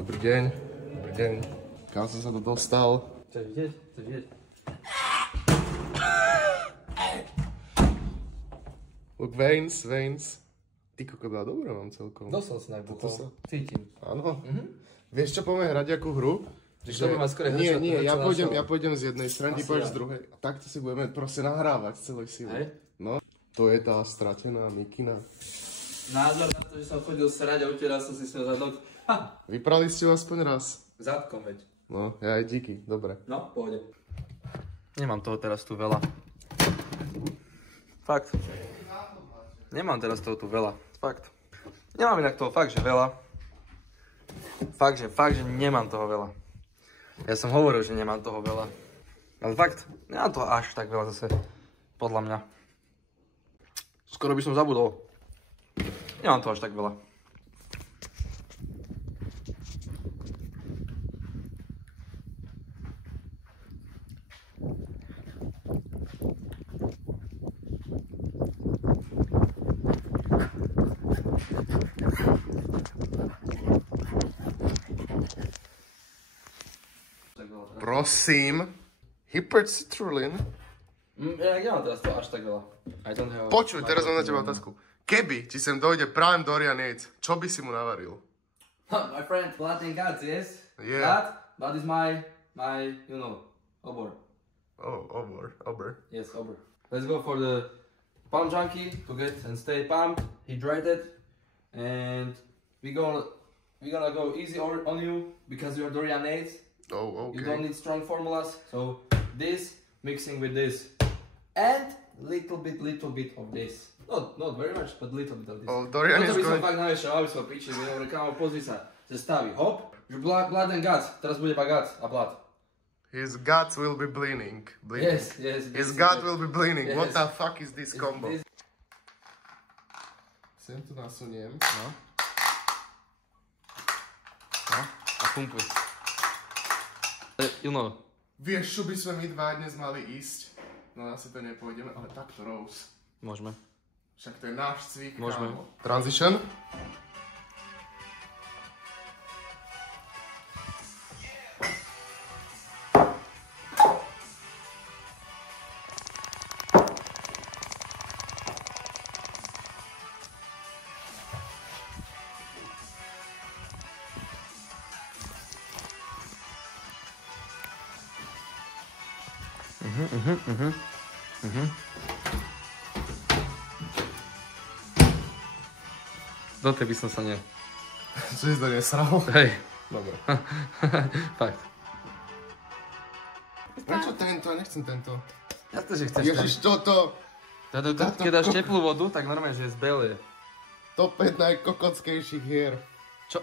Dobrý deň. Dobrý deň. Kam som sa to dostal? Chceš vidieť? Chceš vidieť? Look, veins. Ty koko, dá dobre mám celkom. Dosol si najbuchol. Cítim. Áno. Vieš čo, poďme hrať akú hru? Nie, ja pôjdem z jednej strany, ty pôjdeš z druhej. A takto si budeme proste nahrávať z celej sily. No, to je tá stratená mikina. Názor na to, že som chodil srať a utieral som si s ňou zadok. Vyprali ste ho aspoň raz. Zadkom veď. No, ja aj díky, dobre. No, pôjde. Nemám toho teraz tu veľa. Fakt. Nemám teraz toho tu veľa. Fakt. Nemám inak toho fakt, že veľa. Fakt, že nemám toho veľa. Ja som hovoril, že nemám toho veľa. Ale fakt, nemám toho až tak veľa zase. Podľa mňa. Skoro by som zabudol. Nemám toho až tak veľa. Prosím. Hypercitrulline. Ja nemám teraz to až tak veľa. Počuj, teraz mám na teba otázku. Keby ti sem dojde Prime Dorian Yates, čo by si mu navaril? My friend, blood and guts, yes? Yeah. Blood is my, you know, obor. Oh, over. Yes, obor. Let's go for the pump junkie to get and stay pumped, hydrated, and we're gonna go easy on you because you're Dorian Yates. Oh, okay. You don't need strong formulas, so this mixing with this, and little bit of this. Not very much, but little bit of this. Oh, Dorian is going... fakt naviešal, aby som pičil, dobre, kámo, pozri sa, staví, hop, blood and guts, teraz bude iba guts a blood. His guts will be bleeding. Yes. His gut will be bleeding. Yes. What the fuck is this combo? Sem tu nasuniem. No. A pumpuj. You know. Vieš, čo by sme my dva dnes mali ísť? No asi to nepôjdeme, ale takto Rose. Môžeme. Však to je náš cvik, môžeme. Kámo. Transition. Do tej by som sa nie. Čo si to nesral? Hej. Dobre. Fakt. Prečo tento? Nechcem tento. Jasne, že chceš. Ježiš, toto. Keď dáš teplú vodu, tak normálne, že zbelie. Top 5 najkokockejších hier. Čo?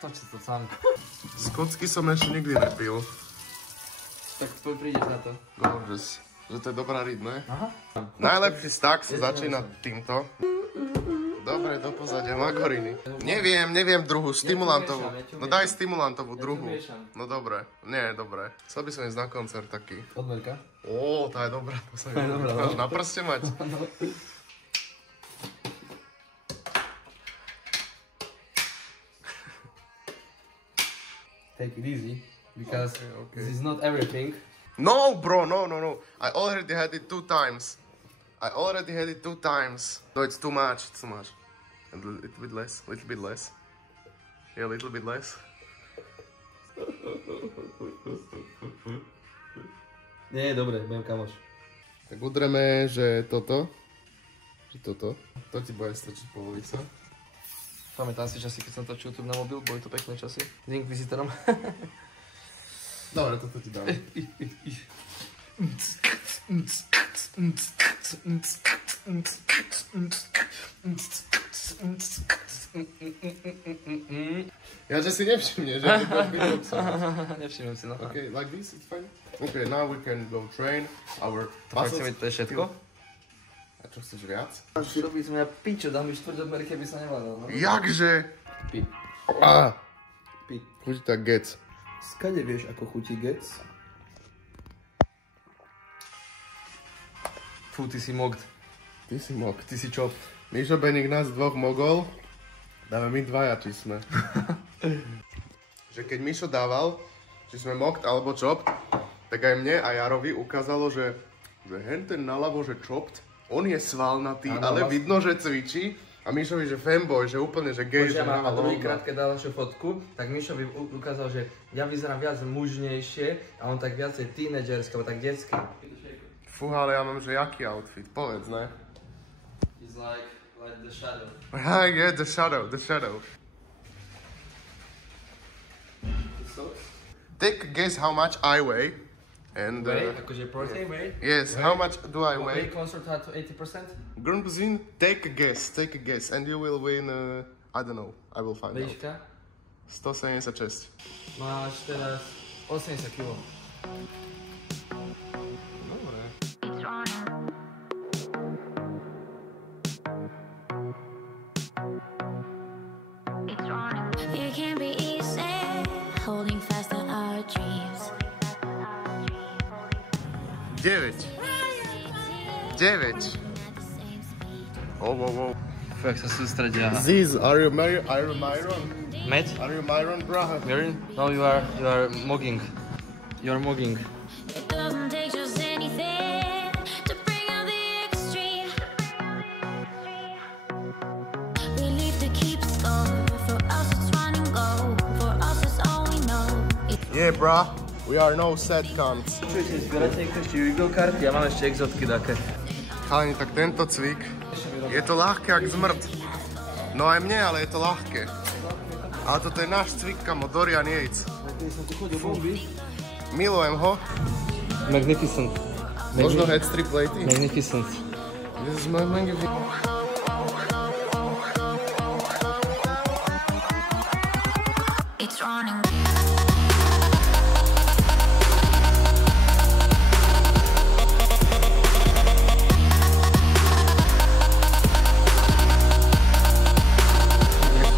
Toč si to sám. Skocky som ešte nikdy nepil. Tak prídeš na to. Gorgeous. Že to je dobrá rýd, ne? Aha. Najlepší stack sa začína týmto. Dobre, do pozadia, magoriny. Neviem druhú, stimulantovú. No daj stimulantovú, druhú. No dobre, nie, dobre. Chcel by som ísť na koncert taký. Odmerka? Ó, tá je dobrá. Máš na prste mať? Take it easy, because this is not everything. No, bro, no. I already had it 2 times. No, it's too much, A little bit less. Yeah, a little bit less. Nie, dobre, budem kamoš. Tak udreme, že toto. To ti bude stačiť polovica. Pamätám si časy, keď som točil YouTube na mobil, boli to pekné časy. S Inquisitorom. Dobre, toto ti dám. Ja, že si nevšimne, že ty budeš vyklopsať. Nevšimnem si, no. Okay, like this, it's fine. Okay, now we can go train our muscles. Chceme to je všetko? A čo chceš viac? Čo by sme ja pičo, dám mi štvrťodmer, keby sa nevládal, no? Jakže? Pi. Pi. Chutí tak gec. Skade vieš, ako chutí gec? Fú, ty si mogt. Ty si mok. Ty si čop. Mišo Beník nás dvoch mogol. Dáme my dvaja, či sme. že keď Mišo dával, či sme mokt alebo chopped, tak aj mne a Jarovi ukázalo, že hen ten naľavo, že chopped, on je svalnatý, ale vidno, že cvičí. A Mišovi, že fanboy, že úplne, že gej, že a druhýkrát, keď dal našu fotku, tak Mišovi ukázal, že ja vyzerám viac mužnejšie a on tak viacej tínedžerské, alebo tak detský. Fúha, ale ja mám, že jaký outfit, povedz, ne? It's like the shadow. Yeah, the shadow. Take a guess how much I weigh. And, akože protein weight? Yes, how much do I weigh? Weight concert to 80%? Grunbuzin, take a guess, and you will win, I don't know, I will find Výška? out. 176. Máš teraz 80 kg. Dobre. It can be easy, holding fast on our dreams. 9. Oh. Fakt sa sústredia. Ziz, are you Myron? Mate? Are you Myron, brother? Mirin? No, you are mugging. You are mugging. It doesn't take just anything to bring out the extreme. We leave to keep score. For us it's run and go. For us it's all we know. Yeah, brah. We are no sad cunts. Čujete, zbierate ešte Yu-Gi-Oh karty? Ja mám ešte exotky také. Chalani, tak tento cvik, je to ľahké jak zmrt. No aj mne, ale je to ľahké. Ale toto je náš cvik, kamo, Dorian Yates. Milujem ho. Magnificent. Možno head strip lady. Magnificent. This is my magnificent. It's running.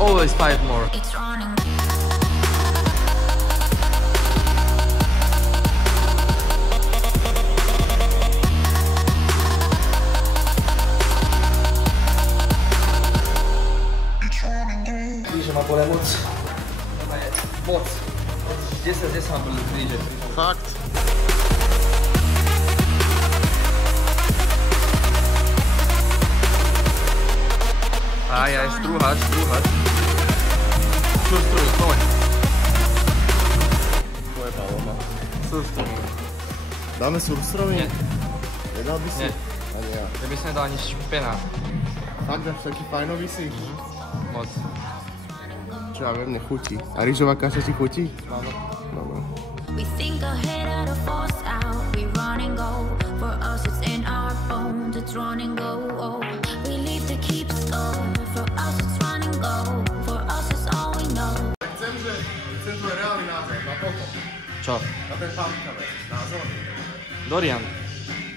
Always 5 more. It's running. Kríže ma bole moc. Moc. 10 ma boli kríže. Fakt. Aj, strúhač. Sústruj, poď. Tvoje paloma. Sústruj. Dáme surstrový? Nie. Nedal by si? Nie. Ani ja. Ja by som nedal ani špena. Fakt, že taký fajnový si? Moc. Čo ja viem, nechutí. A rýžová kaša ti chutí? Áno. Dobre. We think ahead out of force out. We run and go. For us it's in our bones. It's run and go. We leave to keep score. For us it's run and go. For us it's all we know. Chcem tvoj reálny názor na toto. Čo? Na ten pumpkaver. Názor. Dorian.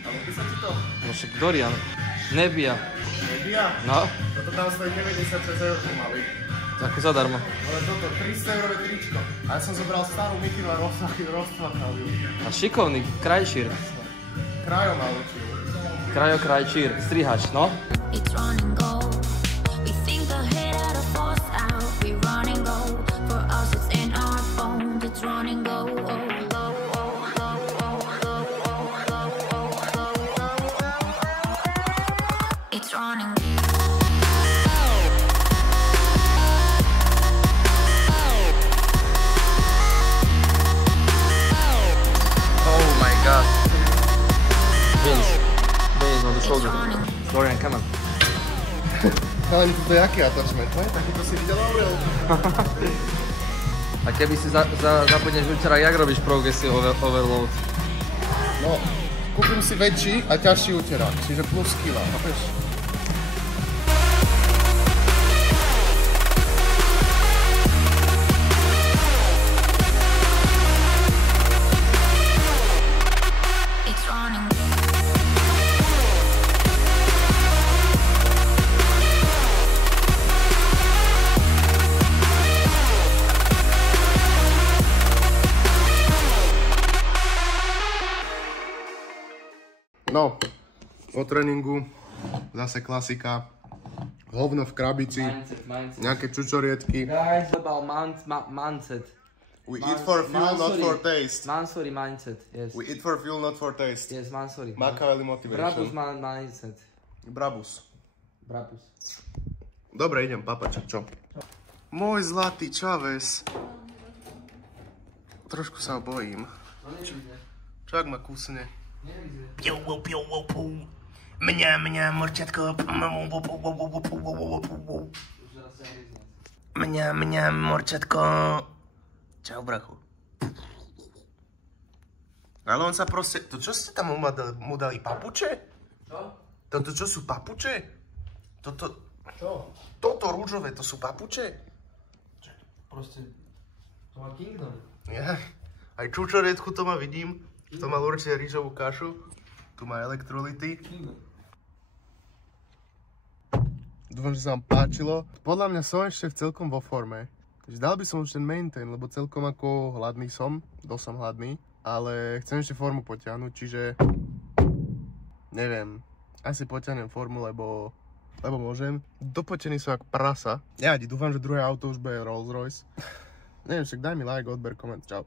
Ale písať ti to? No však Dorian. Nebija. Nebija? No. Toto tam stojí 96 € pomaly. Ako zadarmo. Ale toto, 300 € tričko. A ja som zobral starú Mikinu a rozfakal ju. A šikovný, krajčír. Krajo ma učil. Krajo krajčír, strihač, no. It's run and go. We think ahead out of force out. We run and go. For us it's in our bones. It's run and go. It's running. Oh my god. Vince on the shoulder. Dorian, come on. Ale toto je aký attachment, ne? Takýto si videl Aurel? A keby si zabudneš včera, jak robíš progressive overload? No, kúpim si väčší a ťažší úterák, čiže plus kila, chápeš? It's running. No, po tréningu zase klasika. Hovno v krabici, Mindset. nejaké čučoriedky. Guys, about mindset. We eat for fuel, not for taste. Mansory mindset, yes. We eat for fuel, not for taste. Yes, Mansory. Machiavelli motivation. Brabus mindset. Brabus. Brabus. Dobre, idem papaček, čo? Môj zlatý Čavez. Trošku sa ho bojím. No nevidne. Čo ak ma kúsne? Nevidne. Mňa, morčatko. Mňa, morčatko. Čau, brachu. Ale on sa proste... To čo ste tam mu dali papuče? Čo? Toto čo sú papuče? Toto... Čo? Toto rúžové, to sú papuče? Proste... To má Kingdom. Ja. Aj čučoriedku to má, vidím. To mal určite rýžovú kašu. Tu má elektrolyty. Kingdom. Dúfam, že sa vám páčilo. Podľa mňa som ešte celkom vo forme. Takže dal by som už ten maintain, lebo celkom ako hladný som. Dosť som hladný. Ale chcem ešte formu potiahnuť, čiže... Neviem. Asi potiahnem formu, lebo môžem. Dopotený som ako prasa. Ja dúfam, že druhé auto už bude Rolls Royce. Neviem, však daj mi like, odber, koment. Čau.